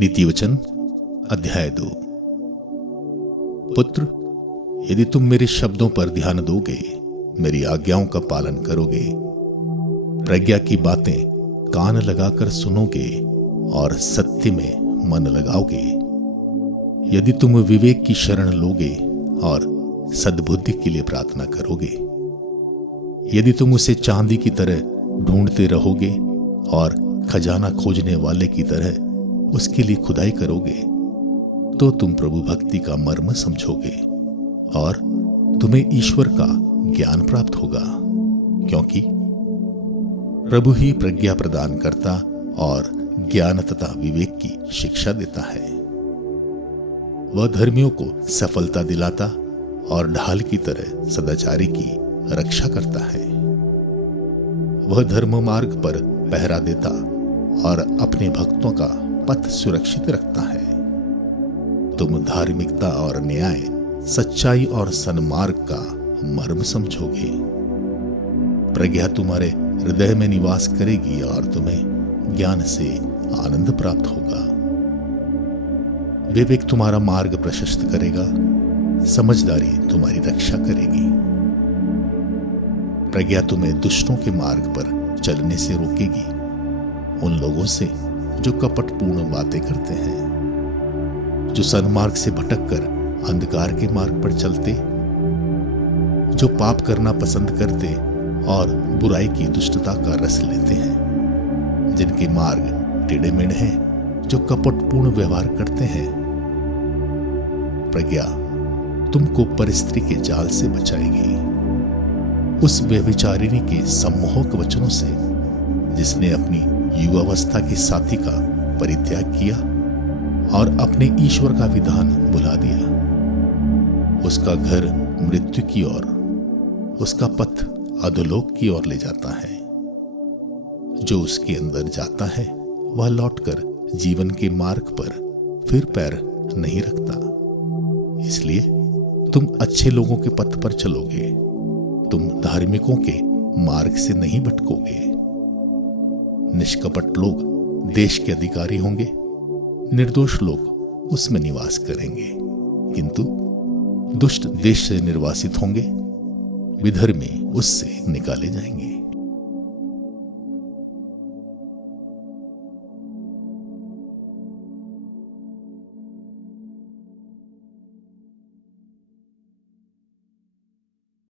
नीतिवचन अध्याय 2। पुत्र, यदि तुम मेरे शब्दों पर ध्यान दोगे, मेरी आज्ञाओं का पालन करोगे, प्रज्ञा की बातें कान लगाकर सुनोगे और सत्य में मन लगाओगे, यदि तुम विवेक की शरण लोगे और सद्बुद्धि के लिए प्रार्थना करोगे, यदि तुम उसे चांदी की तरह ढूंढते रहोगे और खजाना खोजने वाले की तरह उसके लिए खुदाई करोगे, तो तुम प्रभु भक्ति का मर्म समझोगे और तुम्हें ईश्वर का ज्ञान प्राप्त होगा, क्योंकि प्रभु ही प्रज्ञा प्रदान करता और ज्ञान तथा विवेक की शिक्षा देता है। वह धर्मियों को सफलता दिलाता और ढाल की तरह सदाचारी की रक्षा करता है। वह धर्म मार्ग पर पहरा देता और अपने भक्तों का पथ सुरक्षित रखता है। तुम धार्मिकता और न्याय, सच्चाई और सन्मार्ग का मर्म समझोगे। प्रज्ञा तुम्हारे हृदय में निवास करेगी और तुम्हें ज्ञान से आनंद प्राप्त होगा। विवेक तुम्हारा मार्ग प्रशस्त करेगा, समझदारी तुम्हारी रक्षा करेगी। प्रज्ञा तुम्हें दुष्टों के मार्ग पर चलने से रोकेगी, उन लोगों से जो कपटपूर्ण बातें करते हैं, जो सन्मार्ग से भटककर अंधकार के मार्ग पर चलते, जो पाप करना पसंद करते और बुराई की दुष्टता का रस लेते हैं, जिनके मार्ग टेढ़े मेढ़े हैं, जो कपटपूर्ण व्यवहार करते हैं। प्रज्ञा तुमको परस्त्री के जाल से बचाएगी, उस व्यभिचारिणी के सम्मोहक वचनों से, जिसने अपनी युवावस्था के साथी का परित्याग किया और अपने ईश्वर का विधान भुला दिया। उसका घर मृत्यु की ओर, उसका पथ अधोलोक की ओर ले जाता है। जो उसके अंदर जाता है वह लौटकर जीवन के मार्ग पर फिर पैर नहीं रखता। इसलिए तुम अच्छे लोगों के पथ पर चलोगे, तुम धार्मिकों के मार्ग से नहीं भटकोगे। निष्कपट लोग देश के अधिकारी होंगे, निर्दोष लोग उसमें निवास करेंगे, किंतु दुष्ट देश से निर्वासित होंगे, विधर्मी उससे निकाले जाएंगे।